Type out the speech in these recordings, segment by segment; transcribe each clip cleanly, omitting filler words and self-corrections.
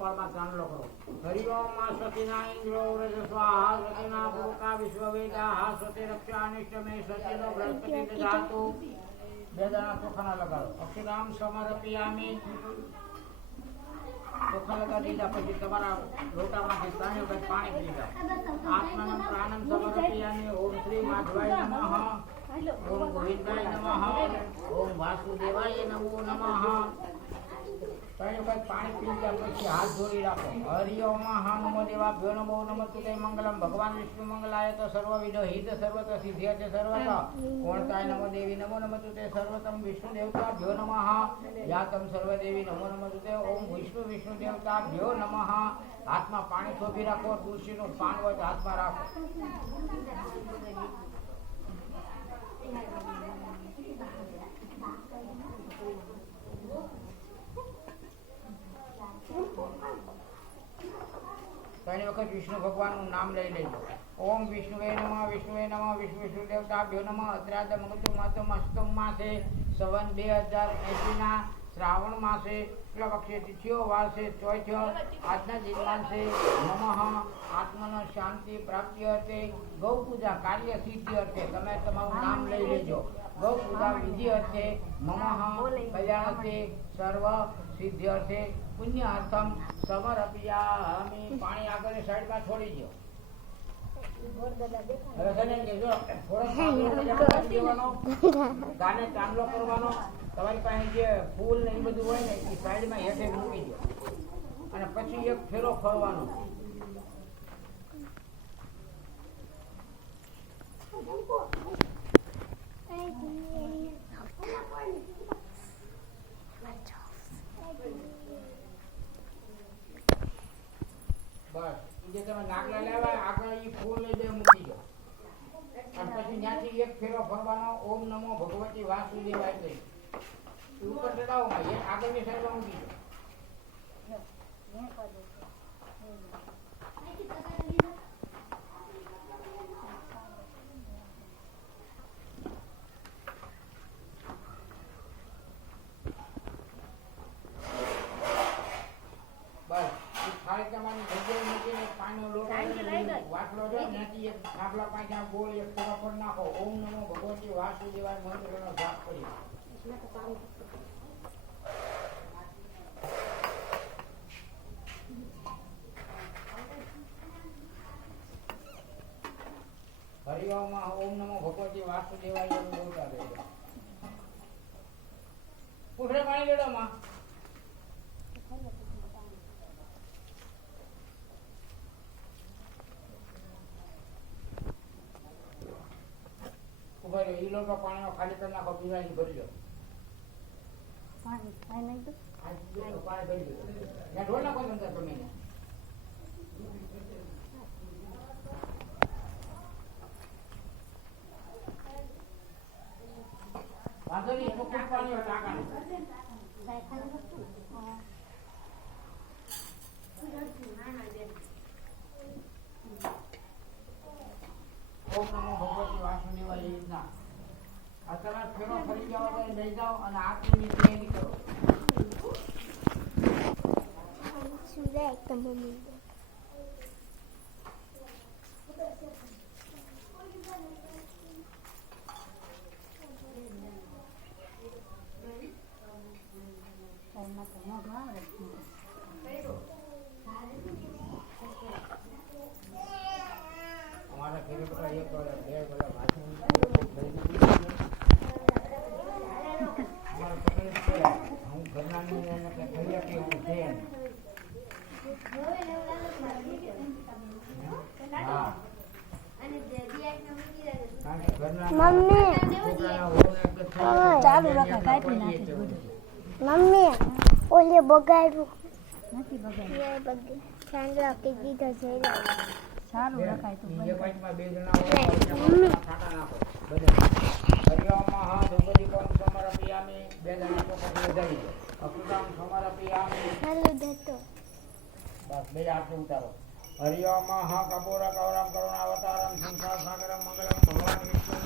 પાળમાં ચાંદલો કરો. હરિ ઓમ માં સતીના ઇન્દ્રો વ્રજ સ્વાહા સતીના પુરુકા વિશ્વવેદા સતી રક્ષા અનિષ્ટમે સતીનો બૃહસ્પતિ દધાતુ. બે દાણા ચોખાના લગાડો. અક્ષરામ સમર્પયામિ. ચોખા લગાડી દીધા પછી તમારા લોટામાંથી 3 વખત પાણી પી જાઓ. આત્માનમ પ્રાણમ સમર્પયામિ. ઓમ શ્રી માધવાય નમઃ. ઓમ ગોવિંદાય નમઃ. ઓમ વાસુદેવાય નમો નમઃ. 3 વખત પાણી પી ગયા પછી હાથ જોડી રાખો. હરિ ઓમ હા નમો દેવાભ્યો નમો નમસ્તુતે મંગલમ. ભગવાન વિષ્ણુ મંગલાય તો સર્વવિધ હિત સર્વત સિદ્ધ્યતે સર્વત. કોણતાય નમો દેવી નમો નમસ્તુતે સર્વતમ વિષ્ણુ દેવતાભ્યો નમઃ. યાતમ સર્વદેવી નમો નમસ્તુતે. ઓમ વિષ્ણુ દેવતાભ્યો નમઃ. હાથમાં પાણી થોભી રાખો. તુલસીનું પાન હોય તો હાથમાં રાખો. ત્રણ વખત વિષ્ણુ ભગવાનનું નામ લઈ લેજો. ઓમ વિષ્ણુવે નમઃ વિષ્ણુવે નમઃ વિષ્ણુ દેવતાભ્યો નમઃ. અત્રાદ મંગતુ માસમ માસે સવન 2080 શ્રાવણ માસે શુક્લપક્ષે તિથિઓ વાસે ચોથ આજના દિનમાંસે નમઃ. આત્મનો શાંતિ પ્રાપ્તિ અર્થે ગૌ પૂજા કાર્ય સિદ્ધિ અર્થે તમે તમારું નામ લઈ લેજો. ગૌ પૂજા વિધિ અર્થે મમઃ. કલ્યાણર્થે સર્વ સિદ્ધિ અર્થે પુણ્ય અર્થમ સમર્પયામિ. પાણી આગળ સાઈડમાં છોડી દો. ગાને ચાંદલો કરવાનો. તમારી પાસે જે ફૂલ ને એ બધું હોય ને એ સાઈડમાં હેઠે મૂકી દો અને પછી એક ફેરો ફરવાનો. બસ જે તમે નાગલા લેવા આગળ એ ફૂલ લઈ દે મૂકી દો અને પછી ત્યાંથી એક ફેરો ફરવાનો. ઓમ નમો ભગવતી વાસુદેવાય કહી ઉપર ચડાવોમાં એ આગળની સાઈડમાં મૂકી દો. નાખો. ઓમ નમો ભગવતી વાસુદેવાય મંત્રનો જાપ કરી. હરિ ઓમ ઓમ નમો ભગવતી વાસુદેવાય એમ બોલતા રહેજો. પૂછડે પાણી લેડો માં. ઈ લોકો પાણીમાં ખાલી કરી નાખો. પીવાની ભરી લો. પાણી ભરી દો. ઢોળ નાખો તમે. વાંધો નહીં. ચોખ્ખું પાણી હોય ટાંકાનું. ઓમ નમો ભગવતી વાસુદેવાય. એ રીતના અત્યારે ફેરો ફરી જાઓ તો લઈ જાઓ અને આરતીની તૈયારી કરો. અમારા ઘરે બધા એક હું ઘરના કેવું છે. મમ્મી ઓલે બગાડ્યું નથી. બગાડ્યું ચાંદલો આપી દીધો છે. સારું રખાય તો એક વાઈટમાં બે જણા હોય ખાટા નાખો બધા. હરિઓમમાં હા ધૂપદી કોણ સમર્પયામિ. બે જણા તો વધારી દો. અક્ષરામ સમર્પયામિ. ચાલુ દેતો બસ બે આરતી ઉતારો. હરિઓમમાં હા કપૂરા કૌરમ કરુણાવતારમ સંસાર સાગરમ મંગલમ ભગવાન વિષ્ણુ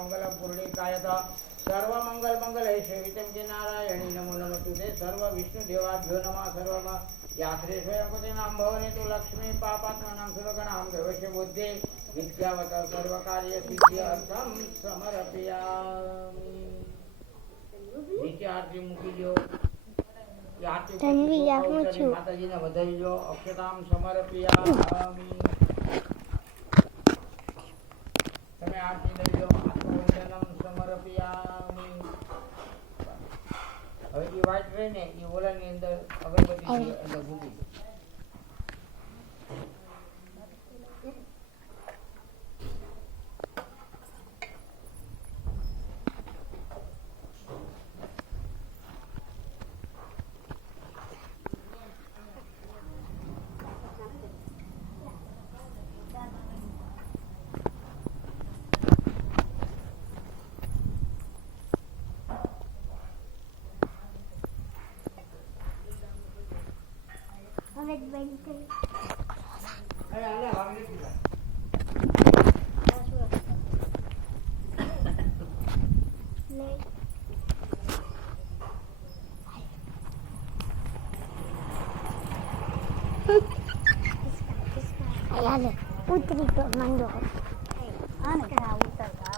મંગલમ પૂર્ણિકાયત સર્વ મંગલ મંગલ હે સેવિતમ જે નારાયણી નમો નમસ્તુતે. સર્વ વિષ્ણુ દેવાભ્યો નમઃ. સર્વમાં યાત્રે સ્વયંપતિનામ ભવનેતુ લક્ષ્મી પાપાત્માનામ સુરગણામ દેવસ્ય બુદ્ધિ વિદ્યાવત સર્વકાર્ય સિદ્ધિ અર્થમ સમર્પયામિ. નીચે આરતી મૂકી દો. એ આરતી તન્વી પછી આવું ચોખા છું. માતાજીને વધાવી દો. અક્ષતામ સમર્પયામિ. તમે આરતી લઈ લો. આત્મવંદનમ સમર્પયામિ. હવે એ વાઇટ રહે ને એ ઓલાની અંદર અગરબત્તી અંદર મૂકી દો. હવે જ બંધ કરી. અરે આલે વાગી દીધા. નહીં. હાલે ઉતરી તો માંડો. આને ઉતરતા